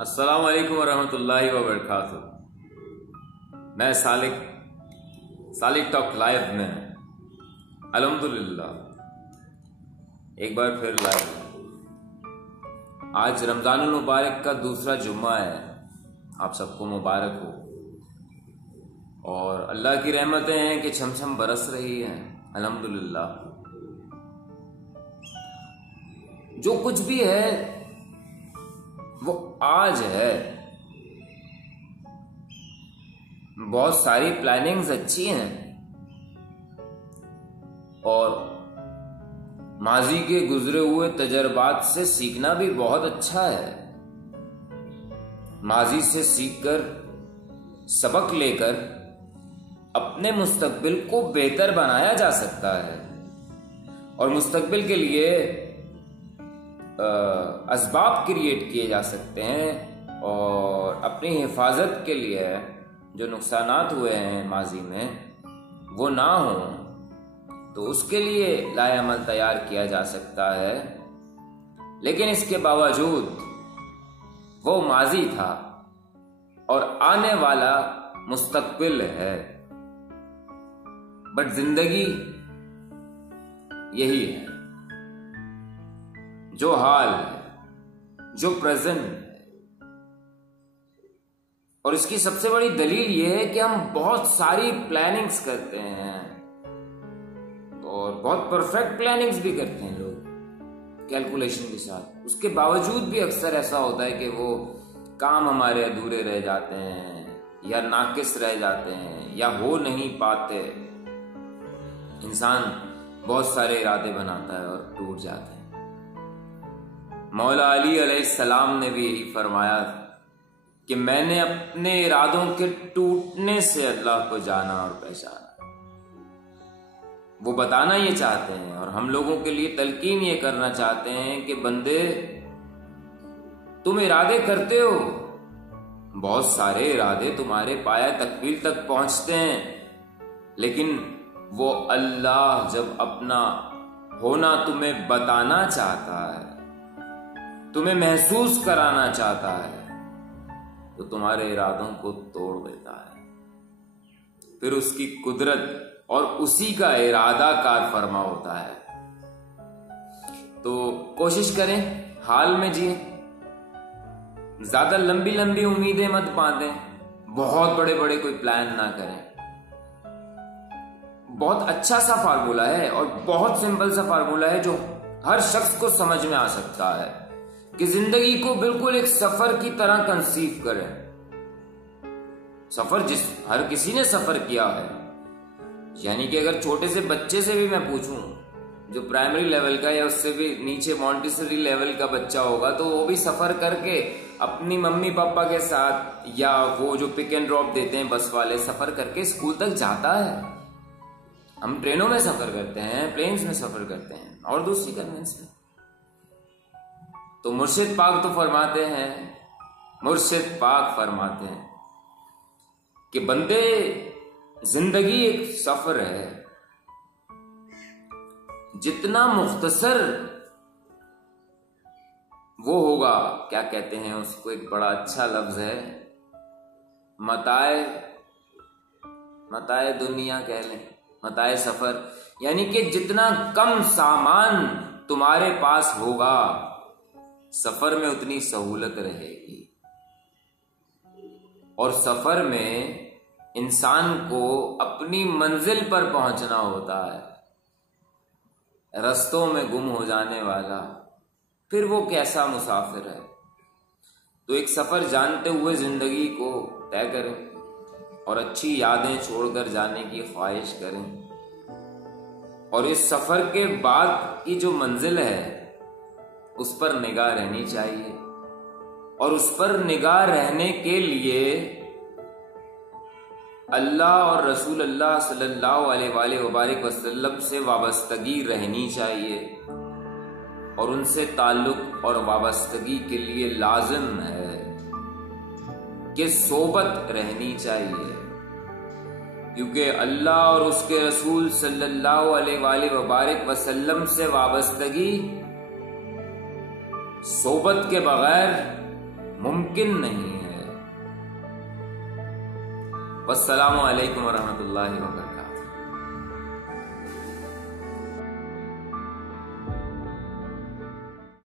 अस्सलाम वालेकुम वरहमतुल्लाहि वबरकातुह। मैं सालिक टॉक लाइव में अल्हम्दुलिल्लाह एक बार फिर लाइव। आज रमज़ानुल मुबारक का दूसरा जुम्मा है, आप सबको मुबारक हो। और अल्लाह की रहमतें हैं कि छमछम बरस रही हैं अल्हम्दुलिल्लाह। जो कुछ भी है वो आज है। बहुत सारी प्लानिंग्स अच्छी हैं और माजी के गुजरे हुए तजर्बात से सीखना भी बहुत अच्छा है। माजी से सीखकर सबक लेकर अपने मुस्तकबिल को बेहतर बनाया जा सकता है और मुस्तकबिल के लिए असबाब क्रिएट किए जा सकते हैं और अपनी हिफाजत के लिए जो नुकसानात हुए हैं माजी में वो ना हो, तो उसके लिए लाएअमल तैयार किया जा सकता है। लेकिन इसके बावजूद वो माजी था और आने वाला मुस्तकबिल है। बट जिंदगी यही है, जो हाल है, जो प्रेजेंट है। और इसकी सबसे बड़ी दलील यह है कि हम बहुत सारी प्लानिंग्स करते हैं और बहुत परफेक्ट प्लानिंग्स भी करते हैं लोग कैलकुलेशन के साथ। उसके बावजूद भी अक्सर ऐसा होता है कि वो काम हमारे अधूरे रह जाते हैं या नाकिस रह जाते हैं या हो नहीं पाते। इंसान बहुत सारे इरादे बनाता है और टूट जाते हैं। मौला अली अलैहिस्सलाम ने भी यही फरमाया कि मैंने अपने इरादों के टूटने से अल्लाह को जाना और पहचाना। वो बताना ये चाहते हैं और हम लोगों के लिए तलकीन ये करना चाहते हैं कि बंदे, तुम इरादे करते हो, बहुत सारे इरादे तुम्हारे पाया तकमील तक पहुंचते हैं, लेकिन वो अल्लाह जब अपना होना तुम्हें बताना चाहता है, तुम्हें महसूस कराना चाहता है, तो तुम्हारे इरादों को तोड़ देता है। फिर उसकी कुदरत और उसी का इरादा कार फरमा होता है। तो कोशिश करें हाल में जिए, ज्यादा लंबी लंबी उम्मीदें मत बांधें, बहुत बड़े बड़े कोई प्लान ना करें। बहुत अच्छा सा फार्मूला है और बहुत सिंपल सा फार्मूला है जो हर शख्स को समझ में आ सकता है कि जिंदगी को बिल्कुल एक सफर की तरह कंसीव करें। सफर हर किसी ने सफर किया है, यानी कि अगर छोटे से बच्चे से भी मैं पूछूं जो प्राइमरी लेवल का या उससे भी नीचे मॉन्टेसरी लेवल का बच्चा होगा, तो वो भी सफर करके अपनी मम्मी पापा के साथ या वो जो पिक एंड ड्रॉप देते हैं बस वाले, सफर करके स्कूल तक जाता है। हम ट्रेनों में सफर करते हैं, प्लेन्स में सफर करते हैं और दूसरी कन्वेंस में। तो मुर्शिद पाक तो फरमाते हैं कि बंदे, जिंदगी एक सफर है। जितना मुख्तसर वो होगा, क्या कहते हैं उसको, एक बड़ा अच्छा लफ्ज है, मताए दुनिया कह लें, मताए सफर, यानी कि जितना कम सामान तुम्हारे पास होगा सफर में उतनी सहूलत रहेगी। और सफर में इंसान को अपनी मंजिल पर पहुंचना होता है। रस्तों में गुम हो जाने वाला फिर वो कैसा मुसाफिर है। तो एक सफर जानते हुए जिंदगी को तय करें और अच्छी यादें छोड़कर जाने की ख्वाहिश करें। और इस सफर के बाद की जो मंजिल है उस पर निगाह रहनी चाहिए। और उस पर निगाह रहने के लिए अल्लाह और रसूल अल्लाह सल्लल्लाहु अलैहि वसल्लम से वाबस्तगी रहनी चाहिए। और उनसे ताल्लुक और वाबस्तगी के लिए लाजिम है कि सोबत रहनी चाहिए, क्योंकि अल्लाह और उसके रसूल सल्लल्लाहु अलैहि वसल्लम से वाबस्तगी सोबत के बगैर मुमकिन नहीं है। वस्सलामु अलैकुम वरहमतुल्लाहि वबरकातुहू।